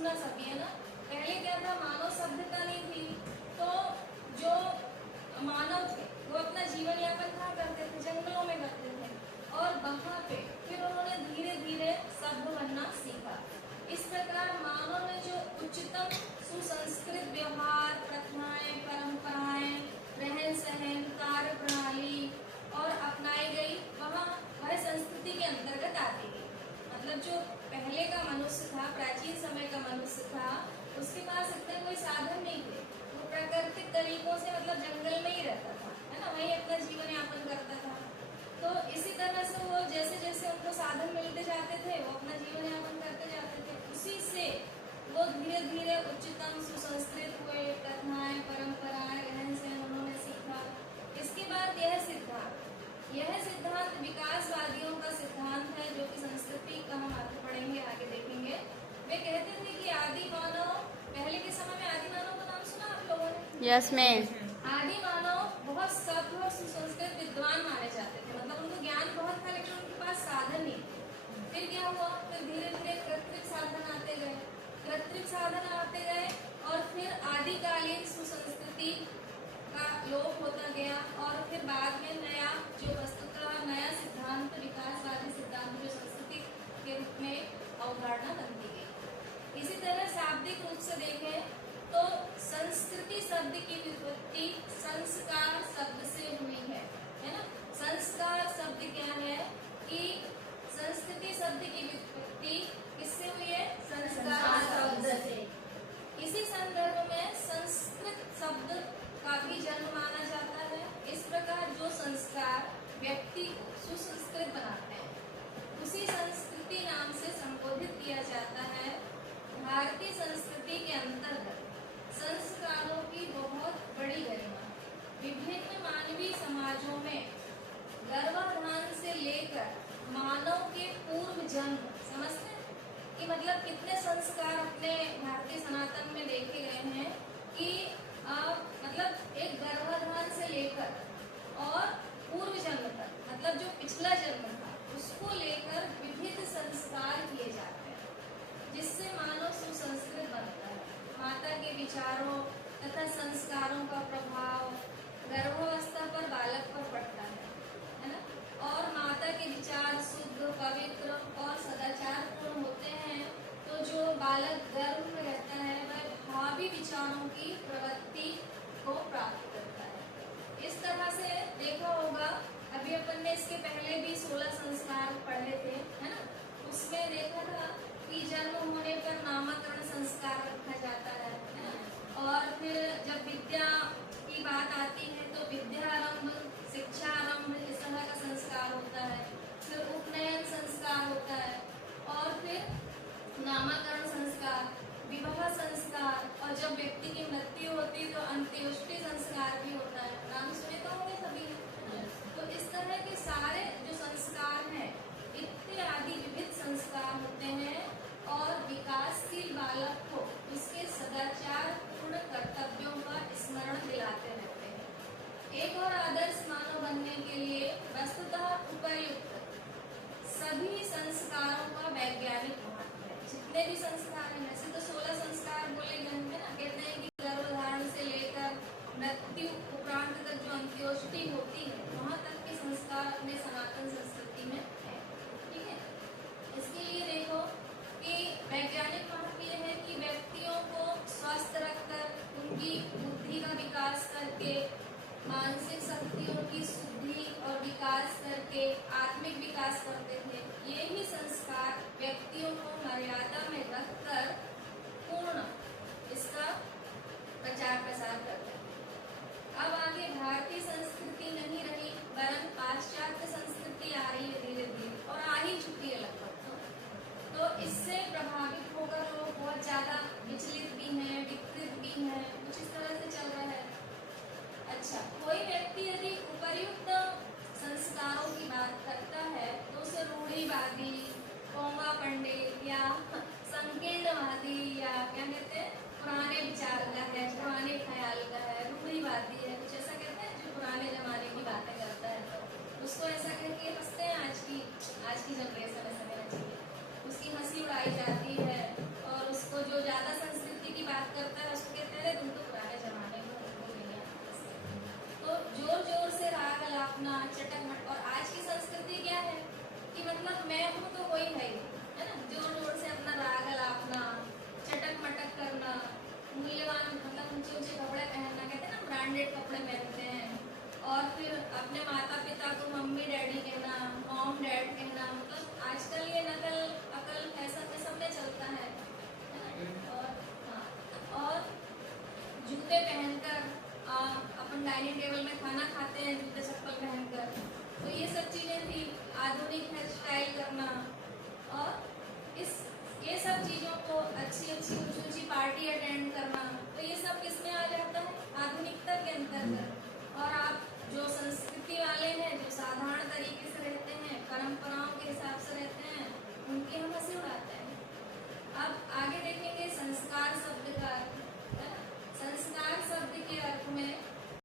सुना सभी है ना। पहले क्या था, मानव सभ्यता नहीं थी, तो जो मानव थे वो अपना जीवन यापन कहाँ करते थे, जंगलों में करते थे, और वहाँ पे फिर उन्होंने धीरे धीरे सभ्य बनना सीखा। इस प्रकार मानव ने जो उच्चतम सुसंस्कृत व्यवहार, प्रथाएं, परंपराएं, रहन सहन, कार्य प्रणाली और अपनाई गई, वह संस्कृति के अंतर्गत आती गई। मतलब जो पहले का मनुष्य था, प्राचीन समय का मनुष्य था, उसके पास इतने कोई साधन नहीं थे, वो प्राकृतिक तरीकों से मतलब जंगल में ही रहता था, है ना, वही अपना जीवन यापन करता था। तो इसी तरह से वो जैसे जैसे उनको साधन मिलते जाते थे वो अपना जीवन यापन करते जाते थे, उसी से वो धीरे धीरे उच्चतम सुसंस्कृत हुए, प्रथाएं, परंपराएं, रहन सहन उन्होंने सीखा। इसके बाद यह सिद्धांत विकासवादियों का सिद्धांत है, जो कि संस्कृति का हम अर्थ पढ़ेंगे, आगे देखेंगे। वे कहते थे कि आदि मानव, पहले के समय में आदि मानव का नाम सुना आप लोगों ने? Yes ma'am. आदि मानव बहुत सभ्य और सुसंस्कृत विद्वान माने जाते थे, मतलब उनको ज्ञान बहुत था लेकिन उनके पास साधन नहीं थे। फिर क्या हुआ, फिर धीरे धीरे कृत्रिम साधन आते गए और फिर आदिकालीन सुसंस्कृति का लोप होता गया, और फिर बाद में नया जो वस्तुतः नया सिद्धांत, विकासवादी सिद्धांत, जो संस्कृति के रूप में अवधारणा बनती गई। इसी तरह शाब्दिक रूप से देखें तो संस्कृति शब्द की व्युत्पत्ति संस्कार शब्द से हुई है ना। संस्कार शब्द क्या है कि संस्कृति शब्द की व्युत्पत्ति किससे हुई है? संस्कार शब्द से। इसी संदर्भ में संस्कृत शब्द का भी जन्म माना जाता है। इस प्रकार जो संस्कार व्यक्ति को सुसंस्कृत बनाते हैं उसी संस्कृति नाम से संबोधित किया जाता है। भारतीय संस्कृति के अंतर्गत संस्कारों की बहुत बड़ी गरिमा, विभिन्न मानवीय समाजों में गर्भाधान से लेकर मानव के पूर्व जन्म, समझते हैं कि मतलब कितने संस्कार अपने भारतीय सनातन में देखे गए हैं कि मतलब एक गर्भाधान से लेकर और पूर्व जन्म तक, मतलब जो पिछला जन्म था उसको लेकर विविध संस्कार किए जाते हैं, जिससे मानव सुसंस्कृत बनता है। माता के विचारों तथा संस्कारों का प्रभाव गर्भावस्था पर बालक पर पड़ता है ना। और माता के विचार शुद्ध, पवित्र और सदाचार पूर्ण होते हैं, तो जो बालक गर्भ में रहता है वह भावी विचारों की प्रवृत्ति को प्राप्त करता है। इस तरह से देखा होगा, अभी अपन ने इसके पहले भी 16 संस्कार पढ़े थे, है ना। उसमें देखा था कि जन्म होने पर नामकरण संस्कार रखा जाता है ना। और फिर जब विद्या की बात आती है तो विद्यारंभ, शिक्षारंभ, इस तरह का संस्कार होता है। फिर उपनयन संस्कार होता है, और फिर नामकरण संस्कार, विवाह संस्कार, और जब व्यक्ति की मृत्यु होती है तो अंत्येष्टि संस्कार भी होता है। नाम सुने तो होंगे सभी। तो इस तरह के सारे जो संस्कार हैं, इत्यादि विविध संस्कार होते हैं, और विकासशील बालक को उसके सदाचार पूर्ण कर्तव्यों का स्मरण दिलाते रहते हैं। एक और आदर्श मानव बनने के लिए वस्तुतः उपर्युक्त सभी संस्कारों का वैज्ञानिक महत्व है। जितने भी संस्कार हैं, वैसे तो 16 संस्कार बोले गए हैं ना, कहते हैं कि गर्भधारण से लेकर मृत्यु उपरांत तक जो अंत्योष्टि होती है वहां तक के संस्कार अपने सनातन संस्कृति में है। ठीक है, इसके लिए देखो कि वैज्ञानिक महत्व यह है कि व्यक्तियों को स्वस्थ रखकर उनकी बुद्धि का विकास करके, मानसिक शक्तियों की शुद्धि और विकास करके आत्मिक विकास करते थे। ये ही संस्कार व्यक्तियों को मर्यादा में रखकर पूर्ण इसका प्रचार प्रसार करते हैं। अब आगे भारतीय संस्कृति नहीं रही, वरन पाश्चात्य संस्कृति आ रही है धीरे धीरे, और आ ही चुकी है लगभग। तो इससे प्रभावित होकर लोग बहुत ज्यादा विचलित भी हैं, विकृत भी हैं, कुछ इस तरह से चल रहा है। अच्छा, कोई व्यक्ति यदि उपर्युक्त संस्कारों की बात करता है तो उसे रूढ़िवादी, पोंगा पंडित या संकीर्णवादी, या क्या कहते हैं, पुराने विचार का है, पुराने ख्याल का है, रूढ़िवादी है, कुछ ऐसा कहते हैं जो पुराने जमाने की बातें करता है, तो उसको ऐसा कह के हंसते हैं। आज की जनरेशन ऐसा कहना चाहिए, उसकी हंसी उड़ाई जाती है, और उसको जो और फिर अपने माता पिता को मम्मी डैडी कहना, मॉम डैड कहना, मतलब आजकल ये नकल अकल फैशन में सब में चलता है ना? और हाँ, और जूते पहनकर अपन डाइनिंग टेबल में खाना खाते हैं जूते चप्पल पहनकर, तो ये सब चीज़ें थी। आधुनिक हेयर स्टाइल करना,